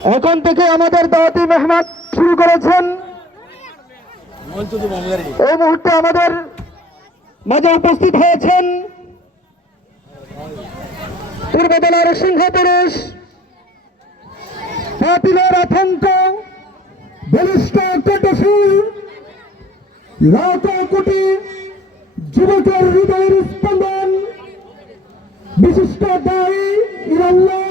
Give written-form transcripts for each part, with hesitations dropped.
এখন থেকে আমাদের দাওয়াতি মেহনত শুরু করেছেন। এই মুহূর্তে আমাদের মাঝে উপস্থিত হয়েছেন পূর্বদলার সিংহপুরুষ বাতিলের আতঙ্ক বলিষ্ঠ কটশীল লাখ কোটি যুবকের হৃদয়ের স্পন্দন বিশিষ্ট দায়ী ইরাল্লাহ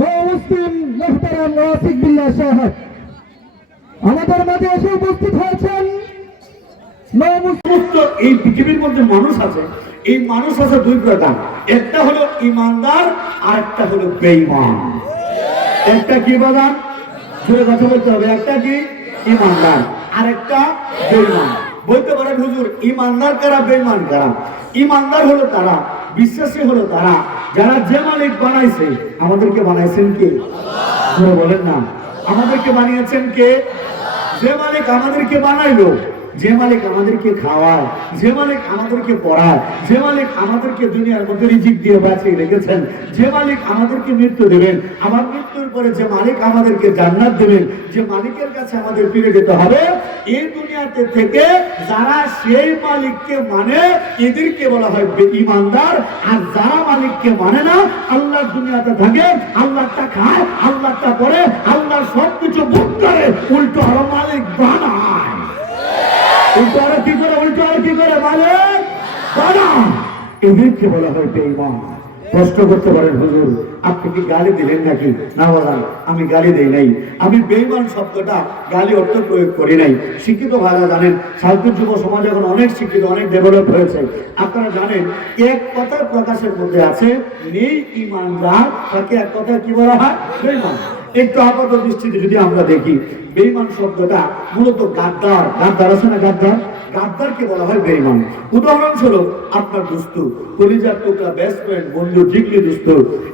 মুসলিম মোহতারাম ওয়াসিক বিল্লাহ সাহেব আমাদের মাঝে এসে উপস্থিত হয়েছেন। এই পৃথিবীর মধ্যে মানুষ আছে, এই মানুষ আছে দুই প্রকার, একটা হলো ইমানদার আর একটা হলো বেঈমান। একটা কি বাগান জোরে কথা বলতে হবে, একটা কি ইমানদার আর একটা বেঈমান। বলতে পারেন হুজুর ইমানদার কারা বেঈমান কারা? ইমানদার হলো তারা, বিশ্বাসী হলো তারা যারা যে মালিক বানাইছে, আমাদেরকে বানাইছেন কে? বলেন না, আমাদেরকে বানিয়েছেন কে? যে মালিক আমাদেরকে বানাইলো, যে মালিক আমাদেরকে খাওয়ায়, যে মালিক আমাদেরকে পড়ায়, যে মালিক আমাদেরকে দুনিয়ার মধ্যে রিজিক দিয়ে বাঁচিয়ে রেখেছেন, যে মালিক আমাদেরকে মৃত্যু দেবেন, আবার মৃত্যুর পরে যে মালিক আমাদেরকে জান্নাত দেবেন, যে মালিকের কাছে আমাদের ফিরে যেতে হবে, এই দুনিয়াতে থেকে যারা সেই মালিককে মানে এদেরকে বলা হয় ইমানদার। আর যারা মালিককে মানে না, আল্লাহ দুনিয়াতে থাকে, আল্লাহটা খায়, আল্লাহটা পরে, আল্লাহ সবকিছু ভোগ করে, উল্টো আরো মালিক বানায়। এদেরকে বলা হয় বেঈমান। প্রশ্ন করতে পারেন হুজুর আপনি কি গালি দিলেন নাকি? না বাবা, আমি গালি দেই নাই, আমি বেঈমান শব্দটা গালি অর্থ প্রয়োগ করি নাই। শিক্ষিত ভাইরা জানেন, সাউথের যুব সমাজ এখন অনেক শিক্ষিত, অনেক ডেভেলপ হয়েছে। আপনারা জানেন এক কথার প্রকাশের মধ্যে আছে নেই ইমানদার, তাকে এক কথা কি বলা হয়? বেঈমান। একটু আপাত দৃষ্টিতে যদি আমরা দেখি, বেঈমান শব্দটা মূলত গাদ্দার, গাদ্দার আছে না, গাদ্দার, গাদ্দারকে বলা হয় বেঈমান। উদাহরণস্বরূপ আপনার দোস্ত, কলিজার টুকরা, বেস্ট ফ্রেন্ড, বন্ধু, জিগলি দোস্ত,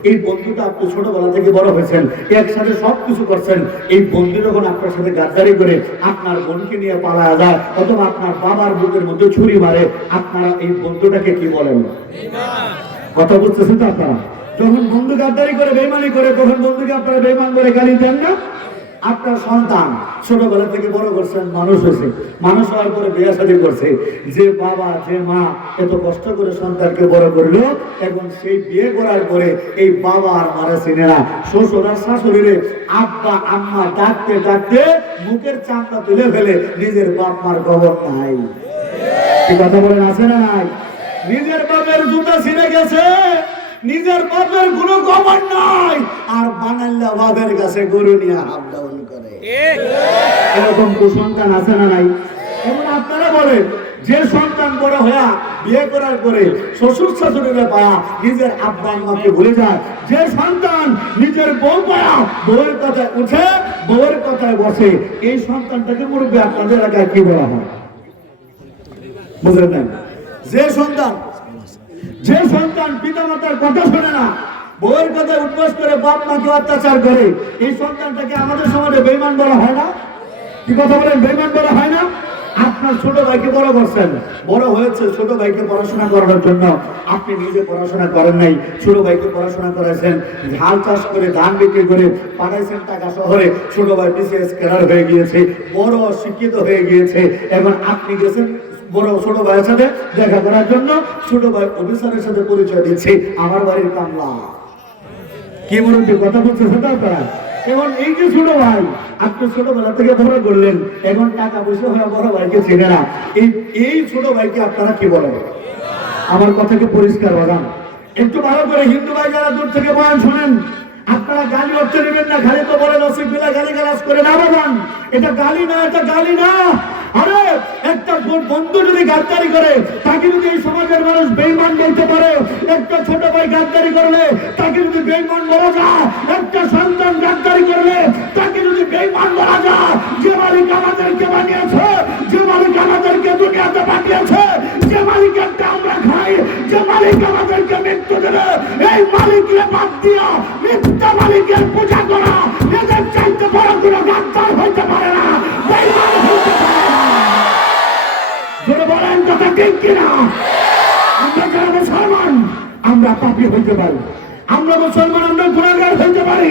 এই বন্ধুটা আপনি ছোটবেলা থেকে বড় হয়েছেন, একসাথে সবকিছু করছেন, এই বন্ধু যখন আপনার সাথে গাদ্দারি করে আপনার বোনকে নিয়ে পালায়া যায় অথবা আপনার বাবার বুকের মধ্যে ছুরি মারে, আপনারা এই বন্ধুটাকে কি বলেন? কথা বুঝতেছেন তো আপনারা? যখন বন্ধু গাদ্দারি করে, বেঈমানি করে, তখন বন্ধুকে আপনারা বেঈমান করে গালি দেন না? আপনার সন্তান ছোটবেলা থেকে বড় করছেন, মানুষ হয়েছে, মানুষ হওয়ার পরে বিয়ে শাদী করছে, যে বাবা যে মা এত কষ্ট করে সন্তানকে বড় করলো, এখন সেই বিয়ে করার পরে এই বাবা আর মারা চিনে না, শ্বশুর আর শাশুড়িরে আব্বা আম্মা ডাকতে ডাকতে মুখের চামড়া তুলে ফেলে, নিজের বাপ মার খবর নাই। কি কথা বলেন, আছে না নাই? নিজের বাপের জুতা ছিঁড়ে গেছে, নিজের বাপের কোনো খবর নাই, আর বানাল্লা বাপের কাছে গরু নিয়ে হাফ ডাউন করে। এরকম কুসন্তান আছে না নাই? এবং আপনারা বলেন, যে সন্তান বড় হয়ে বিয়ে করার পরে শ্বশুর শাশুড়িরা পায়া নিজের আব্বা আম্মাকে ভুলে যায়, যে সন্তান নিজের বউ পায়া বউয়ের কথায় উঠে, বউয়ের কথায় বসে, এই সন্তানটাকে মুরব্বী আপনাদের এলাকায় কি বলা হয়? বুঝলেন না? যে সন্তান পিতা মাতার কথা শোনে না, বউয়ের কথায় উঠবাস করে, বাপ মাকে অত্যাচার করে, এই সন্তানটাকে আমাদের সমাজে বেঈমান বলা হয় না? কি কথা বলেন, বেঈমান বলা হয় না? আপনার ছোট ভাইকে বড় করছেন, বড় হয়েছে, ছোট ভাইকে পড়াশোনা করানোর জন্য আপনি নিজে পড়াশোনা করেন নাই, ছোট ভাইকে পড়াশোনা করাইছেন, ঝাল চাষ করে ধান বিক্রি করে পাঠাইছেন টাকা শহরে, ছোট ভাই বিসিএস ক্যাডার হয়ে গিয়েছে, বড় শিক্ষিত হয়ে গিয়েছে, এখন আপনি গেছেন বড় ছোট ভাইয়ের সাথে দেখা করার জন্য, ছোট ভাই অফিসারের সাথে পরিচয় দিচ্ছে, আমার বাড়ির কামলা। কি মুরব্বী কথা বলতেছে তো আপনারা? এখন এই যে ছোট ভাই আপনি ছোটবেলা থেকে বড় করলেন, এখন টাকা পয়সা হয়ে বড় ভাইকে চেনে না, এই ছোট ভাইকে আপনারা কি বলেন? আমার কথাকে পরিষ্কার বাগান একটু ভালো করে, হিন্দু ভাই যারা দূর থেকে বয়ান শোনেন, আপনারা গালি হচ্ছে নেবেন না, খালি তো বলে রসিক বিলা গালি গালাজ করে না বাগান, এটা গালি না, এটা গালি না। আরে একটা বন্ধু যদি গাদ্দারি করে, তাকে যদি এই সমাজের মানুষ বেঈমান বলতে পারে, একটা ছোট ভাই গাদ্দারি করলে তাকে যদি বেঈমান বলা যায়, একটা সন্তান গাদ্দারি করলে তাকে যদি বেঈমান বলা যায়, যে মালিক আমাদেরকে বানিয়েছে, যে মালিক আমাদেরকে দুনিয়াতে পাঠিয়েছে, যে মালিকেরটা আমরা খাই, যে মালিক আমাদেরকে মৃত্যু দেবে, এই মালিককে বাদ দিয়া মিথ্যা মালিকের পূজা করা, এদের চাইতে বড় কোনো গাদ্দার হইতে পারে না, বেঈমান হইতে পারে না। বলেন কথা ঠিক কিনা? আমরা যারা মুসলমান, আমরা পাপী হইতে পারি, আমরা মুসলমান, আমরা গুনাহগার হইতে পারি,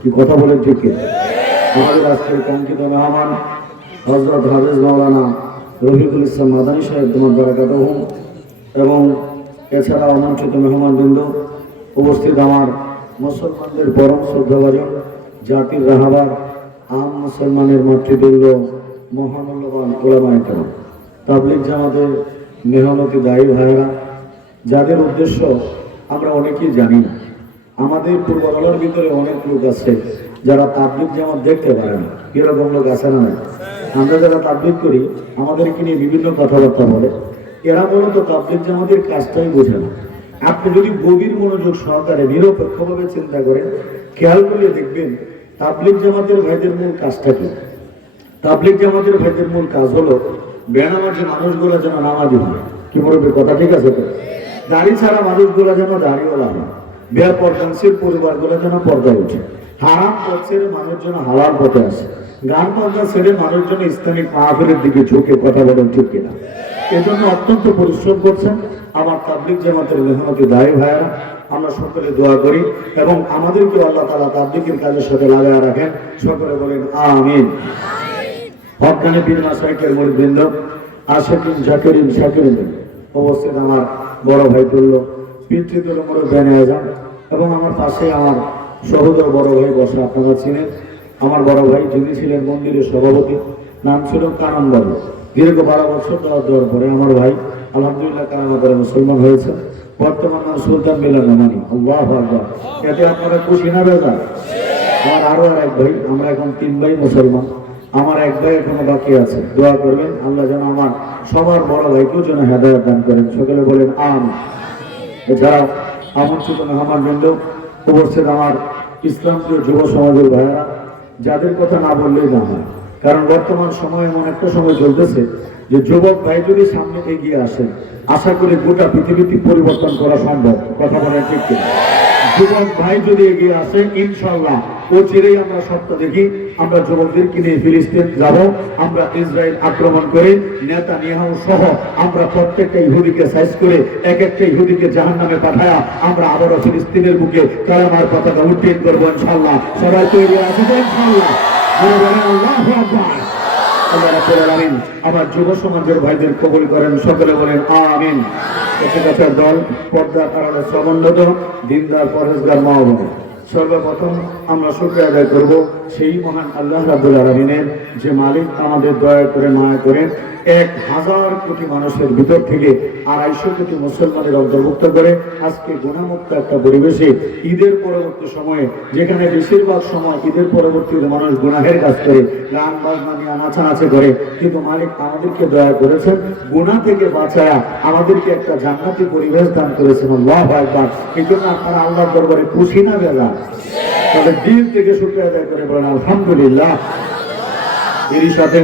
কি কথা বলেন ঠিক কি? আমাদের আজকের কাঙ্ক্ষিত মেহমান হযরত হাফেজ মাওলানা রফিকুল ইসলাম মাদানী সাহেব তোমার বারাকাতুহু এবং এছাড়া আমন্ত্রিত মেহমানবৃন্দ, উপস্থিত আমার মুসলমানদের পরম শ্রদ্ধাভাজন, জাতির রাহাবার, আম মুসলমানের মাতৃতুল্য মহামূল্যবান ওলামায়ে কেরাম, তাবলীগ জামাতের মেহনতি দায়ী ভাইয়েরা, যাদের উদ্দেশ্য আমরা অনেকেই জানি না। আমাদের পূর্ববাংলার ভিতরে অনেক লোক আছে যারা তাবলীগ জামাত দেখতে পারে না, এরকম লোক আছে না? আমরা যারা তাবলীগ করি আমাদেরকে নিয়ে বিভিন্ন কথাবার্তা বলে, এরা মূলত তাবলীগ জামাতের কাজটাই বোঝে না। আপনি যদি গভীর মনোযোগ সহকারে নিরপেক্ষভাবে চিন্তা করেন, খেয়াল করলে দেখবেন তাবলীগ জামাতের ভাইদের মূল কাজটা কি। তাবলীগ জামাতের ভাইদের মূল কাজ হলো বেনামাজি মানুষগুলো যেন নামাজি হয়। কি বলবে কথা ঠিক আছে তো? দাড়ি ছাড়া মানুষগুলো যেন দাড়িওয়ালা হয়, বেপরদানশীল পরিবারগুলো যেন পর্দা ওঠে, হারাম পথ ছেড়ে মানুষ যেন হালাল পথে আসে, গান বাজনা ছেড়ে মানুষ যেন ইসলামিক মাহফিলের দিকে ঝুঁকে। কথা বলেন ঠিক কিনা? এজন্য অত্যন্ত পরিশ্রম করছেন আমার তাবলীগ জামাতের মেহনতি দায়ী ভাইয়েরা। আমরা সকলে দোয়া করি এবং আমাদেরকে আল্লাহ তাআলা তাবলীগের কাজের সাথে লাগায় রাখেন। সকলে বলেন আমিন। হক্কানি পীর মাশায়েখের মুরিদবৃন্দ, আশিকিন জাকিরিন শাকিরিন, উপস্থিত আমার বড় ভাই তুল্য পিতৃতুল্য মুরব্বিয়ানে আযম এবং আমার পাশে আমার সহোদর বড় ভাই বসা, আপনারা চিনেন আমার বড় ভাই, যিনি ছিলেন মন্দিরের সভাপতি, নাম ছিল কানন বাবু। দীর্ঘ 12 বছর দেওয়ার পরে আমার ভাই আলহামদুলিল্লাহ কারামাদারে মুসলমান হয়েছে। বর্তমান নাম সুলতান মিলন রহমানী। আল্লাহু আকবার। এতে আপনারা খুশি না বেজার? আমার আরো এক ভাই, আমরা এখন 3 ভাই মুসলমান। আমার এক ভাই এখনো বাকি আছে, দোয়া করবেন আল্লাহ যেন আমার সবার বড় ভাইকেও যেন হেদায়েত দান করেন। সকলে বলেন আমিন। এছাড়া আমন্ত্রিত মেহমানবৃন্দ, উপস্থিত আমার ইসলাম প্রিয় যুব সমাজের ভাইয়েরা, যাদের কথা না বললেই না হয়। কারণ বর্তমান সময় এমন একটা সময় চলতেছে যে যুবক ভাই যদি সামনে এগিয়ে আসেন, আশা করি গোটা পৃথিবীতে পরিবর্তন করা সম্ভব। কথা বলেন ঠিক কিনা? যুবক ভাই যদি এগিয়ে আসে, ইনশাআল্লাহ ও চিরেই আমরা স্বপ্ন দেখি আমরা যুবকদেরকে নিয়ে ফিলিস্তিন যাব, আমরা ইসরায়েল আক্রমণ করে নেতানিয়াহু সহ আমরা প্রত্যেকটা ইহুদিকে সাইজ করে এক একটা ইহুদিকে জাহান্নামে পাঠায়া আমরা আবারও ফিলিস্তিনের বুকে কালেমার পতাকা উত্তীর্ণ করবো ইনশাআল্লাহ। সবাই তৈরি আছে তো ইনশাআল্লাহ? আল্লাহু আকবার। আল্লাহ রাব্বুল আলামিন আমার যুব সমাজের ভাইদের কবুল করেন। সকলে বলেন আমিন। প্রত্যেকটা দল পর্দা কারণে সমন্বিত দিনদার পরহেজগার মা বোন, সর্বপ্রথম আমরা শুকরিয়া আদায় করব সেই মহান আল্লাহ রাব্বুল আলামিনের, যে মালিক আমাদের দয়া করে মায়া করেন 1000 কোটি মানুষের ভিতর থেকে 250 কোটি মুসলমানের অন্তর্ভুক্ত করে আজকে গুণামুক্ত একটা পরিবেশে ঈদের পরবর্তী সময়ে, যেখানে বেশিরভাগ সময় ঈদের পরবর্তীতে মানুষ গুনাহের কাজ করে, গান বাজনা নিয়ে নাচানাচি করে, কিন্তু মালিক আমাদেরকে দয়া করেছেন, গুনাহ থেকে বাঁচায়া আমাদেরকে একটা জান্নাতি পরিবেশ দান করেছেন। আল্লাহু আকবার। এই জন্য আপনারা আল্লাহর দরবারে খুশি না বেজার? তবে দিল থেকে শুকরিয়া আদায় করে বলেন আলহামদুলিল্লাহ। এরই সাথে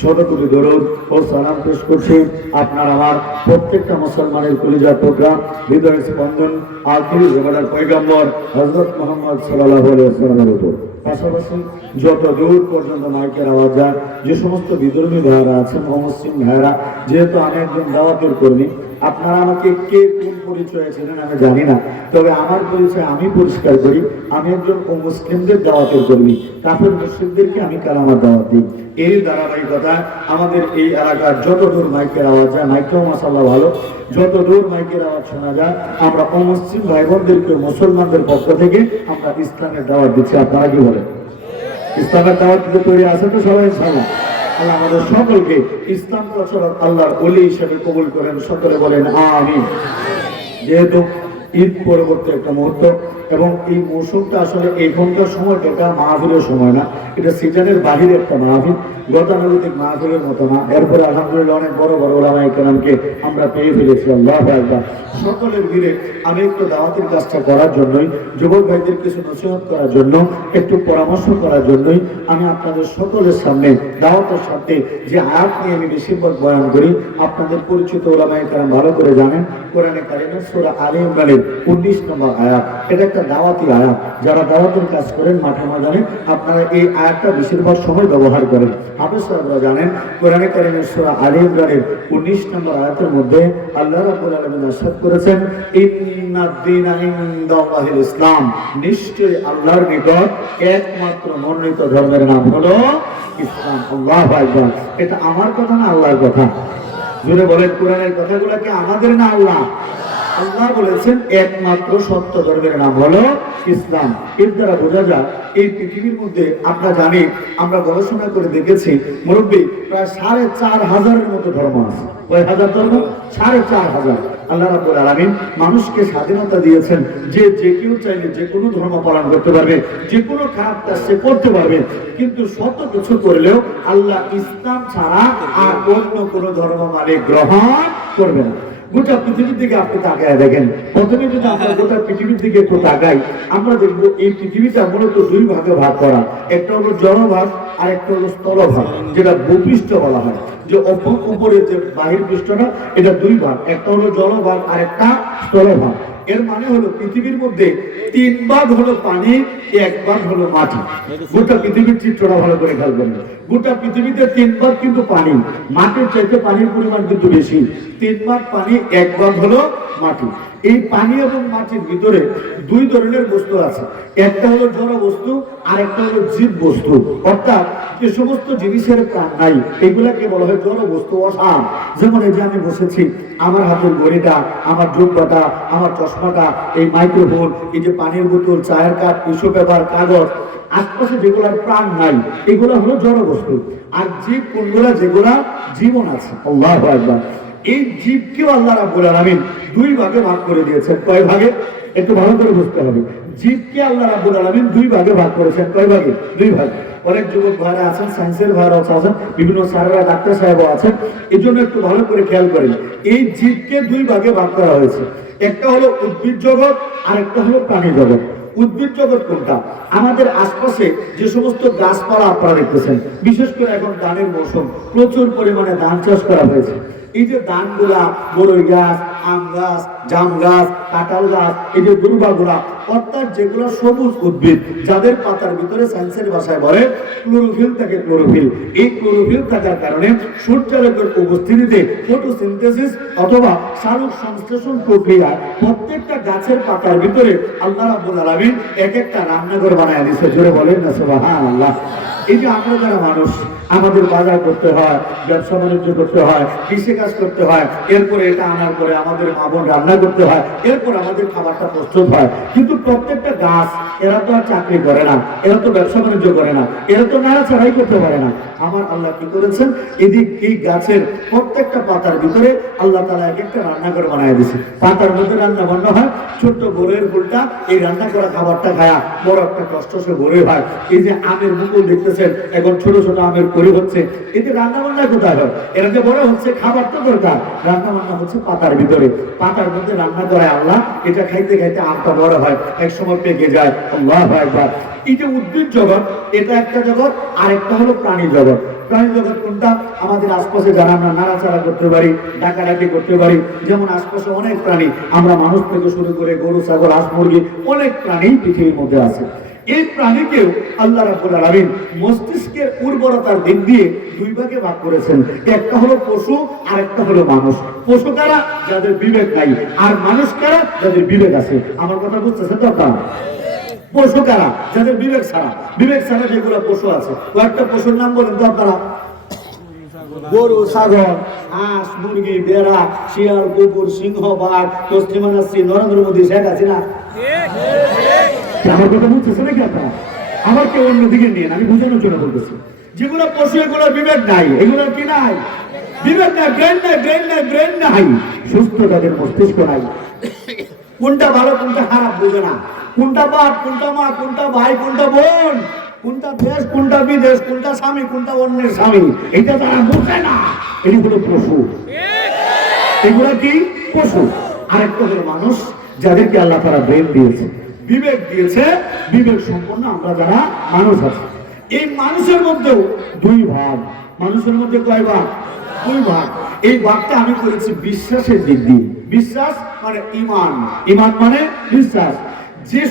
শতকোটি দরুদ ও সালাম পেশ করছি আপনার আমার প্রত্যেকটা মুসলমানের কলিজার টুকরা, হৃদয়ের স্পন্দন, আখিরি জামানার পয়গম্বর হযরত মুহাম্মদ সাল্লাল্লাহু আলাইহি ওয়াসাল্লামের উপর। পাশাপাশি যত দূর পর্যন্ত মাইকের আওয়াজ যায়, যে সমস্ত বিধর্মী ভাইয়েরা আছেন, অমুসলিম ভাইয়েরা, যেহেতু আমি একজন দাওয়াতের কর্মী, আপনারা আমাকে কে কোন পরিচয়ে ছিলেন আমি জানি না, তবে আমার পরিচয় আমি পরিষ্কার করি, আমি একজন অমুসলিমদের দাওয়াতের কর্মী। কাফের মুশরিকদেরকে আমি কালামার দাওয়াত দিই। এই ধারাবাহিকতা আমাদের এই এলাকার যত দূর মাইকের আওয়াজ যায়, মাইকটাও মাশাআল্লাহ ভালো, যত দূর মাইকের আওয়াজ শোনা যায়, আমরা অমুসলিম ভাই বোনদেরকে মুসলমানদের পক্ষ থেকে আমরা ইসলামের দাওয়াত দিচ্ছি। আপনারা কি বলেন? ইসলামের দাওয়াত দিতে তৈরি আছে তো সবাই? ইনশাআল্লাহ। আল্লাহ আমাদের সকলকে ইসলাম প্রচারক আল্লাহর ওলি হিসেবে কবুল করেন। সকলে বলেন আমিন। যেহেতু ঈদ পরবর্তী একটা মুহূর্ত এবং এই মৌসুমটা আসলে এখনকার সময়টা এটা মাহফিলের সময় না, এটা সিজনের বাহিরে একটা মাহফিল, গতানুগতিক মাহফিলের মতো না। এরপরে আলহামদুলিল্লাহ অনেক বড় বড় ওলামায়ে কেরামকে আমরা পেয়ে ফেলেছি। আল্লাহু আকবার। সকলের ভিড়ে আমি একটু দাওয়াতের কাজটা করার জন্যই, যুবক ভাইদের কিছু নসিহত করার জন্য, একটু পরামর্শ করার জন্যই আমি আপনাদের সকলের সামনে দাওয়াতের সাথে যে আয়াত নিয়ে আমি বেশিরভাগ বয়ান করি, আপনাদের পরিচিত ওলামায়ে কেরাম ভালো করে জানেন, কোরআনে কারিমের সূরা আলে ইমরানের 19 নম্বর আয়াত। এটা একটা একটা দাওয়াতি আয়াত। যারা দাওয়াতের কাজ করেন মাঠে ময়দানে, আপনারা এই আয়াতটা বেশিরভাগ সময় ব্যবহার করেন। হাফেজ সাহেবরা জানেন কোরআনে কারিমের সূরা আলে ইমরানের 19 নম্বর আয়াতের মধ্যে আল্লাহ রাব্বুল আলামিন ইরশাদ করেছেন, ইন্নাদ-দীনা ইনদাল্লাহিল ইসলাম, নিশ্চয়ই আল্লাহর নিকট একমাত্র মনোনীত ধর্মের নাম হলো ইসলাম। আল্লাহু আকবার। এটা আমার কথা না আল্লাহর কথা? জোরে বলেন, কোরআনের কথাগুলো কি আমাদের না আল্লাহ? আল্লাহ বলেছেন একমাত্র সত্য ধর্মের নাম হলো ইসলাম। এর দ্বারা বোঝা যায় এই পৃথিবীর মধ্যে আমরা জানি, আমরা গবেষণা করে দেখেছি মুরব্বী প্রায় 4,500-এর মতো ধর্ম আছে। কয় হাজার ধর্ম? 4,500। আল্লাহ রাব্বুল আলামিন মানুষকে স্বাধীনতা দিয়েছেন যে কেউ চাইলে যে কোনো ধর্ম পালন করতে পারবে, যে কোনো খারাপ কাজ সে করতে পারবে, কিন্তু শত কিছু করলেও আল্লাহ ইসলাম ছাড়া আর অন্য কোনো ধর্ম মানে গ্রহণ করবে না। গোটা পৃথিবীর দিকে আপনি তাকায় দেখেন। প্রথমে যদি আমরা গোটা পৃথিবীর দিকে একটু তাকাই, আমরা দেখবো এই পৃথিবীটা মূলত দুই ভাগে ভাগ করা। একটা হলো জলভাগ আর একটা হলো স্থলভাগ, যেটা ভূপৃষ্ঠ বলা হয়। যে উপরের যে বাহির পৃষ্ঠটা, এটা দুই ভাগ, একটা হলো জলভাগ আর একটা স্থলভাগ। এর মানে হলো পৃথিবীর মধ্যে 3 ভাগ হলো পানি, 1 ভাগ হলো মাটি। গোটা পৃথিবীর চিত্রটা ভালো করে খেয়াল করবেন। গোটা পৃথিবীতে 3 ভাগ কিন্তু পানি, মাটির চাইতে পানির পরিমাণ কিন্তু বেশি। 3 ভাগ পানি, 1 ভাগ হলো মাটি। এই পানি এবং মাটির ভিতরে দুই ধরনের বস্তু আছে, একটা হলো জড় বস্তু আর একটা হলো জীব বস্তু। অর্থাৎ যে সমস্ত জিনিসের প্রাণ নাই এগুলাকে বলা হয় জড় বস্তু, অসার। যেমন এই যে আমি বসেছি, আমার হাতের ঘড়িটা, আমার জুব্বাটা, আমার চশমাটা, এই মাইক্রোফোন, এই যে পানির বোতল, চায়ের কাপ, টিস্যু পেপার, কাগজ, আশপাশে যেগুলার প্রাণ নাই এগুলা হলো জড় বস্তু। আর জীব কোনগুলা? যেগুলা জীবন আছে। আল্লাহু আকবার। এই জীবকেও আল্লাহ রাব্বুল আলামিন দুই ভাগে ভাগ করে দিয়েছেন। কয় ভাগে? একটু ভালো করে বুঝতে হবে। জীবকে আল্লাহ রাব্বুল আলামিন দুই ভাগে ভাগ করেছেন। কয় ভাগে? দুই ভাগে। অনেক যুবক ভাইরা আছেন, সায়েন্সের ভাইরা আছেন, বিভিন্ন স্যাররা, ডাক্তার সাহেবও আছেন, এই জন্য একটু ভালো করে খেয়াল করেন। এই জীবকে দুই ভাগে ভাগ করা হয়েছে। একটা হলো উদ্ভিদ জগৎ আর একটা হলো প্রাণী জগৎ। উদ্ভিদ জগৎ কোনটা? আমাদের আশপাশে যে সমস্ত গাছপালা আপনারা দেখতেছেন, বিশেষ করে এখন ধানের মৌসুম, প্রচুর পরিমাণে ধান চাষ করা হয়েছে। এই যে ধানগুলা, বড়ই গাছ, আম গাছ, জাম গাছ, কাঁঠাল গাছ, এই যে দুর্বাগুলা, অর্থাৎ যেগুলো সবুজ উদ্ভিদ, যাদের পাতার ভিতরে সায়েন্সের ভাষায় বলে ক্লোরোফিল থাকে। ক্লোরোফিল, এই ক্লোরোফিল থাকার কারণে সূর্যালোকের উপস্থিতিতে ফটোসিনথেসিস অথবা সালোক সংশ্লেষণ প্রক্রিয়ায় প্রত্যেকটা গাছের পাতার ভিতরে আল্লাহ রাব্বুল আলামিন এক একটা রান্নাঘর বানায় দিয়েছে। জোরে বলেন না সুবহানাল্লাহ। এই যে আমরা যারা মানুষ, আমাদের বাজার করতে হয়, ব্যবসা বাণিজ্য করতে হয়, কৃষি কাজ করতে হয়, এরপরে এটা আনার পরে আমাদের মা বোন রান্না করতে হয়, এরপর আমাদের খাবারটা প্রস্তুত হয়। কিন্তু প্রত্যেকটা গাছ, এরা তো আর চাকরি করে না, এরা তো ব্যবসা বাণিজ্য করে না, এরা তো নাড়াচাড়াই করতে পারে না। আমার আল্লাহ কি করেছেন? এদিক এই গাছের প্রত্যেকটা পাতার ভিতরে আল্লাহ তাআলা এক একটা রান্নাঘর বানায় দিয়েছে। পাতার মধ্যে রান্না বান্না হয়, ছোট্ট বড়ের ফুলটা এই রান্না করা খাবারটা খায়া বড় একটা কষ্ট সে বড়ই হয়। এই যে আমের মুকুল দেখতেছেন, এখন ছোট ছোট আমের করি হচ্ছে, এতে রান্না বান্না কোথায় হয়? এরা যে বড় হচ্ছে, খাবার তো দরকার, রান্না বান্না হচ্ছে পাতার ভিতরে। পাতার মধ্যে রান্না করে আল্লাহ, এটা খাইতে খাইতে আমটা বড় হয়, এক সময় পেকে যায়। আল্লাহু আকবার। এই যে উদ্ভিদ জগৎ, এটা একটা জগৎ, আর একটা হলো প্রাণী জগৎ। প্রাণী জগৎ কোনটা? আমাদের আশপাশে যারা আমরা নাড়াচাড়া করতে পারি, ডাকাডাকি করতে পারি, যেমন আশপাশে অনেক প্রাণী, আমরা মানুষ থেকে শুরু করে গরু, ছাগল, হাঁস, মুরগি, অনেক প্রাণী পৃথিবীর মধ্যে আছে। এই প্রাণীকেও আল্লাহ রাব্বুল আলামিন মস্তিষ্কের উর্বরতার দিক দিয়ে দুই ভাগে ভাগ করেছেন। একটা হলো পশু আর একটা হলো মানুষ। পশু কারা? যাদের বিবেক নাই। আর মানুষ কারা? যাদের বিবেক আছে। আমার কথা বুঝতেছেন তো আপনারা? পশু কারা? যাদের বিবেক ছাড়া। বিবেক ছাড়া যেগুলো পশু আছে, কয়েকটা পশুর নাম বলেন তো আপনারা। গরু, ছাগল, হাঁস, মুরগি, ভেড়া, শিয়াল, কুকুর, সিংহ, বাঘ, তসলিমা নাসরিন, নরেন্দ্র মোদী, শেখ হাসিনা। আমার কথা বুঝতেছে নাকি আপনারা? আমার কেউ অন্যদিকে নিয়ে, আমি বোঝানোর জন্য বলতেছি। যেগুলো পশু, এগুলো বিবেক নাই, এগুলো কি নাই? বিবেক নাই, ব্রেন নাই, ব্রেন নাই, ব্রেন নাই, সুস্থ তাদের মস্তিষ্ক নাই। কোনটা ভালো কোনটা খারাপ বুঝে না, কোনটা বাপ কোনটা মা, কোনটা ভাই কোনটা বোন, কোনটা দেশ কোনটা বিদেশ, কোনটা স্বামী কোনটা অন্যের স্বামী, এটা তারা বুঝে না। এগুলো পশু। এগুলো কি? পশু। আরেকটা হলো মানুষ, যাদেরকে আল্লাহ তাআলা ব্রেন দিয়েছে, বিবেক দিয়েছে, বিবেক সম্পন্ন আমরা যারা মানুষ আছি। এই মানুষের মধ্যেও দুই ভাগ। মানুষের মধ্যে কয় ভাগ? দুই ভাগ। এই ভাগটা আমি করেছি বিশ্বাসের দিক দিয়ে। বিশ্বাস মানে ঈমান, ঈমান মানে বিশ্বাস। যে